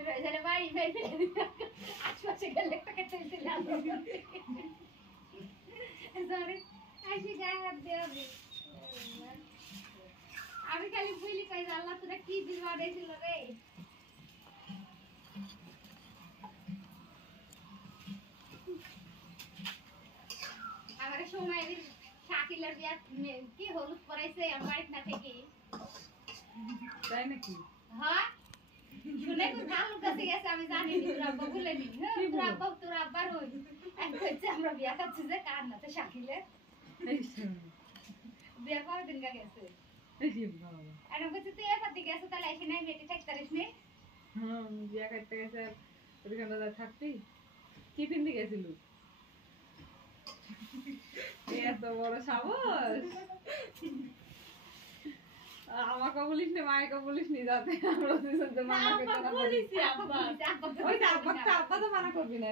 রইজালে বাড়ি ফেলে আশপাশে গেলে টাকা চলছিলাম সরি আসি গায়ে হাত দেবে আমি খালি বলি কই আল্লাহ তোরা কি দিল বানাইছিল রে আমার সময় শাকিলার বিয়া কি হলুদ পরাইছে আমার বাড়িতে না থেকে তাই নাকি হ্যাঁ শুনে তো ভালো কাছে গেছে আমি জানি নি তোরা আব্বা বলেনি হ্যাঁ তোরা আব্বার হই এক হচ্ছে আমরা বিয়া করছি যে কার নাতে শাকিলে বিয়া করে দিন গেছে আর বলছে তুই এবার দিকে গেছে তাহলে এসে নাই মেয়েটি ঠিক তারিস নে হ্যাঁ বিয়া করতে গেছে ওইখানে থাকতি টিফিন দিয়ে গেছিল এত বড় সাহস আমাকে বলিস না মাকে বলিস নি যাতে আমরা দুজন তো মানা করতে না বলিস আব্বা ওই আব্বা তো মানা করবি না